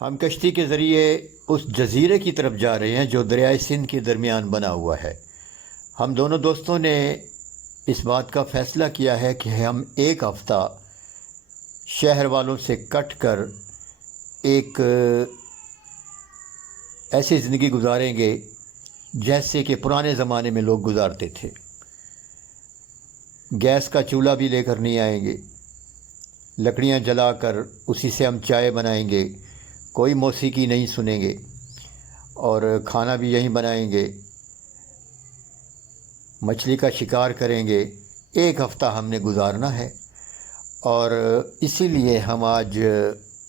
ہم کشتی کے ذریعے اس جزیرے کی طرف جا رہے ہیں جو دریائے سندھ کے درمیان بنا ہوا ہے۔ ہم دونوں دوستوں نے اس بات کا فیصلہ کیا ہے کہ ہم ایک ہفتہ شہر والوں سے کٹ کر ایک ایسی زندگی گزاریں گے جیسے کہ پرانے زمانے میں لوگ گزارتے تھے۔ گیس کا چولہا بھی لے کر نہیں آئیں گے، لکڑیاں جلا کر اسی سے ہم چائے بنائیں گے، کوئی موسیقی نہیں سنیں گے اور کھانا بھی یہیں بنائیں گے، مچھلی کا شکار کریں گے۔ ایک ہفتہ ہم نے گزارنا ہے اور اسی لیے ہم آج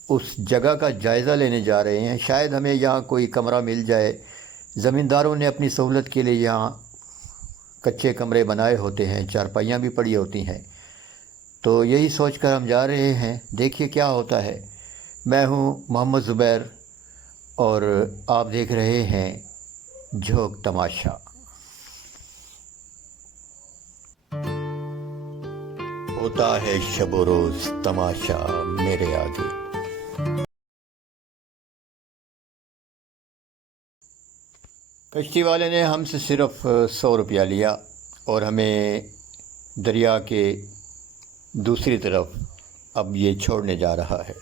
اس جگہ کا جائزہ لینے جا رہے ہیں۔ شاید ہمیں یہاں کوئی کمرہ مل جائے۔ زمینداروں نے اپنی سہولت کے لیے یہاں کچے کمرے بنائے ہوتے ہیں، چارپائیاں بھی پڑی ہوتی ہیں، تو یہی سوچ کر ہم جا رہے ہیں۔ دیکھیے کیا ہوتا ہے۔ میں ہوں محمد زبیر اور آپ دیکھ رہے ہیں جھوک تماشا۔ ہوتا ہے شب و روز تماشا میرے آگے۔ کشتی والے نے ہم سے صرف 100 روپیہ لیا اور ہمیں دریا کے دوسری طرف اب یہ چھوڑنے جا رہا ہے۔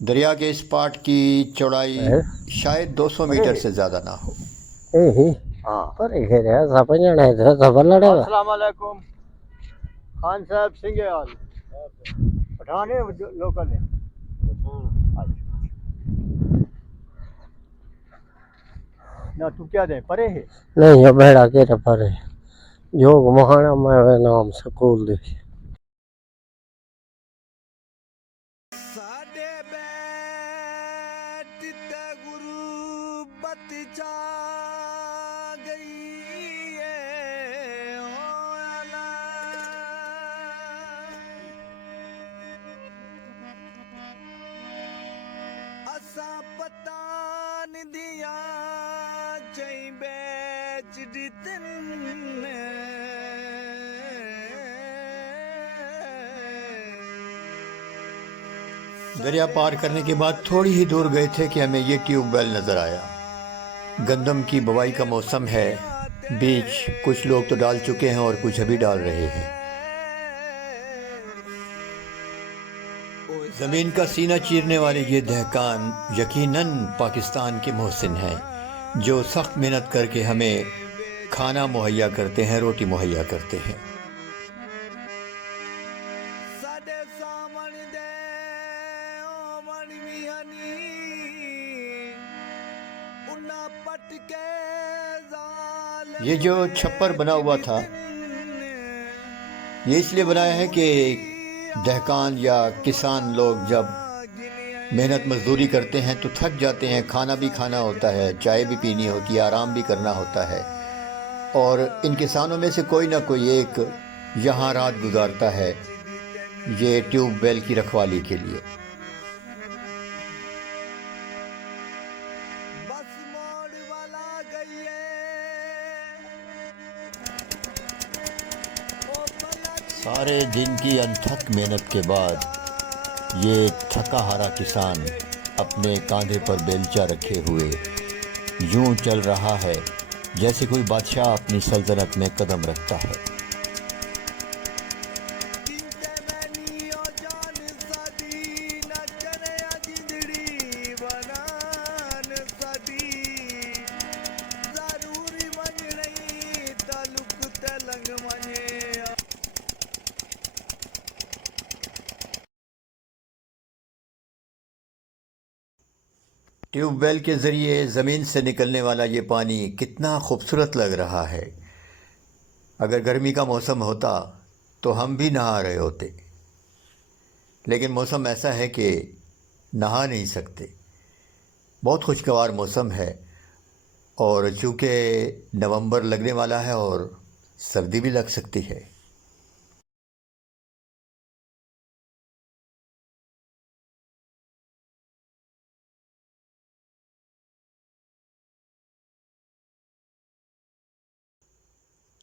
دریا کے اس پارٹ کی چوڑائی شاید 200 میٹر سے زیادہ نہ ہو۔ السلام علیکم خان صاحب سنگیال پٹھان ہے لوکل ہے نہ تو کیا دے پرے ہے نہیں یہ بھیڑا کے پرے جو مہانا میں نام سکول دی ساڈے بیٹ تے غربت چا گئی ہے او الا اساں پتان دیا چئی بیچ دتن دریا پار کرنے کے بعد تھوڑی ہی دور گئے تھے کہ ہمیں یہ ٹیوب ویل نظر آیا۔ گندم کی بوائی کا موسم ہے، بیج کچھ لوگ تو ڈال چکے ہیں اور کچھ ابھی ڈال رہے ہیں۔ زمین کا سینہ چیرنے والے یہ دہقان یقیناً پاکستان کے محسن ہیں جو سخت محنت کر کے ہمیں کھانا مہیا کرتے ہیں، روٹی مہیا کرتے ہیں۔ یہ جو چھپر بنا ہوا تھا یہ اس لیے بنایا ہے کہ دہقان یا کسان لوگ جب محنت مزدوری کرتے ہیں تو تھک جاتے ہیں، کھانا بھی کھانا ہوتا ہے، چائے بھی پینی ہوتی ہے، آرام بھی کرنا ہوتا ہے، اور ان کسانوں میں سے کوئی نہ کوئی ایک یہاں رات گزارتا ہے یہ ٹیوب ویل کی رکھوالی کے لیے۔ سارے دن کی انتھک محنت کے بعد یہ تھکا ہارا کسان اپنے کاندھے پر بیلچہ رکھے ہوئے یوں چل رہا ہے جیسے کوئی بادشاہ اپنی سلطنت میں قدم رکھتا ہے۔ ٹیوب ویل کے ذریعے زمین سے نکلنے والا یہ پانی کتنا خوبصورت لگ رہا ہے۔ اگر گرمی کا موسم ہوتا تو ہم بھی نہا رہے ہوتے، لیکن موسم ایسا ہے کہ نہا نہیں سکتے۔ بہت خوشگوار موسم ہے اور چونکہ نومبر لگنے والا ہے اور سردی بھی لگ سکتی ہے۔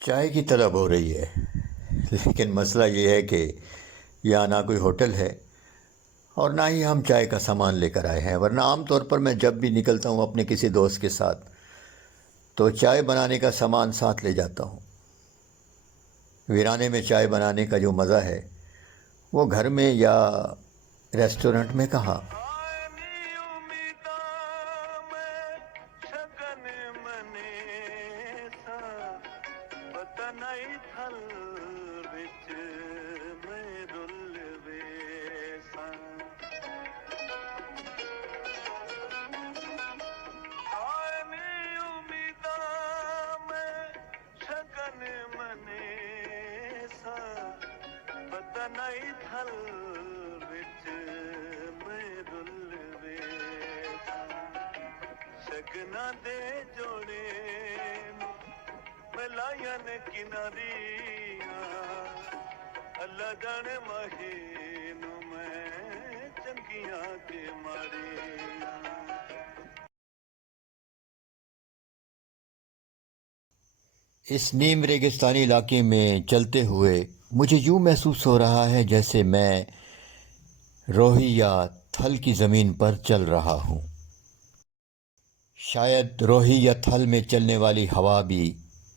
چائے کی طلب ہو رہی ہے، لیکن مسئلہ یہ ہے کہ یہاں نہ کوئی ہوٹل ہے اور نہ ہی ہم چائے کا سامان لے کر آئے ہیں، ورنہ عام طور پر میں جب بھی نکلتا ہوں اپنے کسی دوست کے ساتھ تو چائے بنانے کا سامان ساتھ لے جاتا ہوں۔ ویرانے میں چائے بنانے کا جو مزہ ہے وہ گھر میں یا ریسٹورنٹ میں کہاں۔ شگنا دے جوڑے ملایا نے کناریاں اللہ جانے مہینو میں چنگیاں کے ماریاں۔ اس نیم ریگستانی علاقے میں چلتے ہوئے مجھے یوں محسوس ہو رہا ہے جیسے میں روہی یا تھل کی زمین پر چل رہا ہوں۔ شاید روہی یا تھل میں چلنے والی ہوا بھی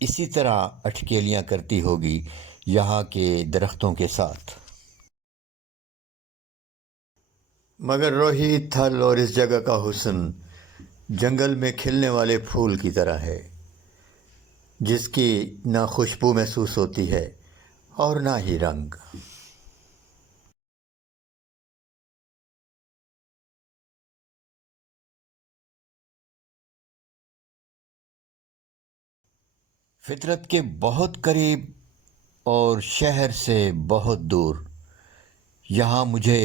اسی طرح اٹکیلیاں کرتی ہوگی یہاں کے درختوں کے ساتھ۔ مگر روہی، تھل اور اس جگہ کا حسن جنگل میں کھلنے والے پھول کی طرح ہے، جس کی نہ خوشبو محسوس ہوتی ہے اور نہ ہی رنگ۔ فطرت کے بہت قریب اور شہر سے بہت دور، یہاں مجھے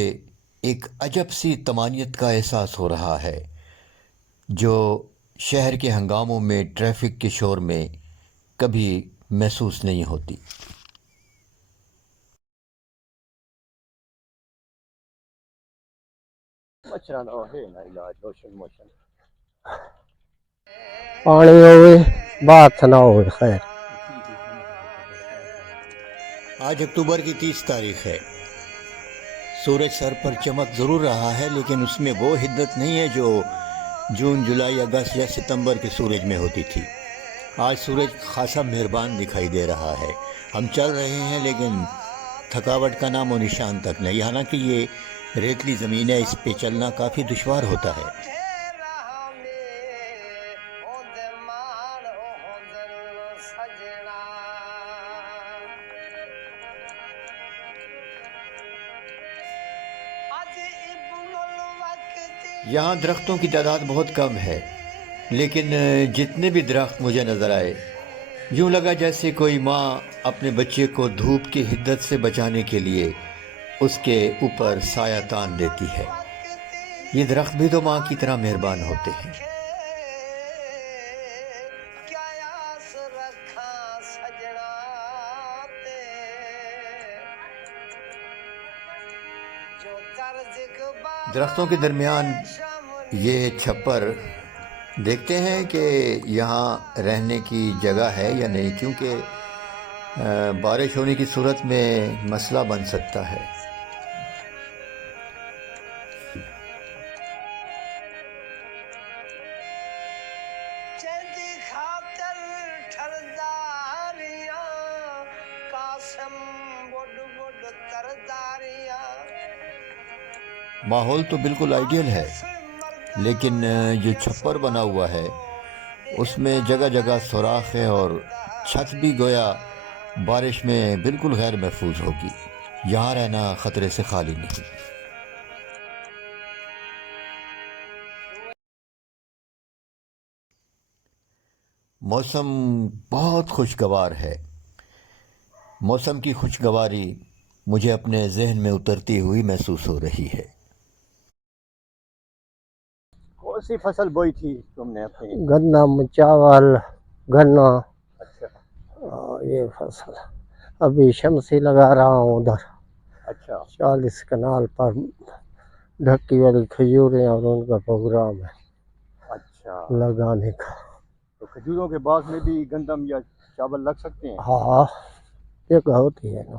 ایک عجب سی طمانینت کا احساس ہو رہا ہے جو شہر کے ہنگاموں میں، ٹریفک کے شور میں کبھی محسوس نہیں ہوتی۔ مچھراں دا ہے نا علاج لوشن موشن۔ پانی ہوئے بات نہ ہوئے خیر۔ آج اکتوبر کی 30 تاریخ ہے۔ سورج سر پر چمک ضرور رہا ہے لیکن اس میں وہ حدت نہیں ہے جو جون، جولائی، اگست یا ستمبر کے سورج میں ہوتی تھی۔ آج سورج خاصا مہربان دکھائی دے رہا ہے۔ ہم چل رہے ہیں لیکن تھکاوٹ کا نام و نشان تک نہیں، حالانکہ یہ ریتلی زمین ہے، اس پہ چلنا کافی دشوار ہوتا ہے۔ یہاں درختوں کی تعداد بہت کم ہے، لیکن جتنے بھی درخت مجھے نظر آئے یوں لگا جیسے کوئی ماں اپنے بچے کو دھوپ کی حدت سے بچانے کے لیے اس کے اوپر سایہ تان دیتی ہے۔ یہ درخت بھی تو ماں کی طرح مہربان ہوتے ہیں۔ درختوں کے درمیان یہ چھپر دیکھتے ہیں کہ یہاں رہنے کی جگہ ہے یا نہیں، کیونکہ بارش ہونے کی صورت میں مسئلہ بن سکتا ہے۔ ماحول تو بالکل آئیڈیل ہے، لیکن جو چھپر بنا ہوا ہے اس میں جگہ جگہ سوراخ ہے اور چھت بھی گویا بارش میں بالکل غیر محفوظ ہوگی۔ یہاں رہنا خطرے سے خالی نہیں۔ موسم بہت خوشگوار ہے۔ موسم کی خوشگواری مجھے اپنے ذہن میں اترتی ہوئی محسوس ہو رہی ہے۔ کون سی فصل بوئی تھی تم نے اپنی؟ گندم، چاول، گنا، اچھا یہ فصل ابھی شمسی لگا رہا ہوں ادھر اچھا 40 کنال پر ڈھکی والی کھجوریں، اور ان کا پروگرام ہے اچھا۔ لگانے کا۔ تو کھجوروں کے باغ میں بھی گندم یا چاول لگ سکتے ہیں؟ ہاں جگہ ہوتی ہے نا۔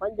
5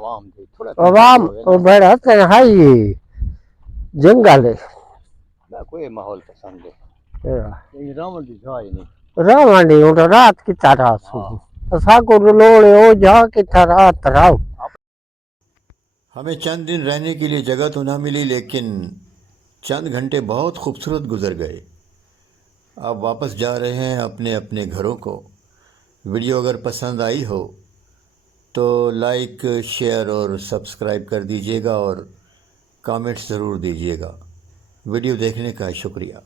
عوام دی تھوڑا عوام بڑا تنہائی جنگل ہے میں کوئی ماحول پسند ہے لیکن راون دی جگہ ہی نہیں راوانی ہوں رات کی طرح سو اسا کو لوڑے ہو جا کی رات رہو ہمیں چند دن رہنے کے لیے جگہ تو نہ ملی، لیکن چند گھنٹے بہت خوبصورت گزر گئے۔ اب واپس جا رہے ہیں اپنے اپنے گھروں کو۔ ویڈیو اگر پسند آئی ہو تو لائک، شیئر اور سبسکرائب کر دیجیے گا اور کامنٹس ضرور دیجیے گا۔ ویڈیو دیکھنے کا شکریہ۔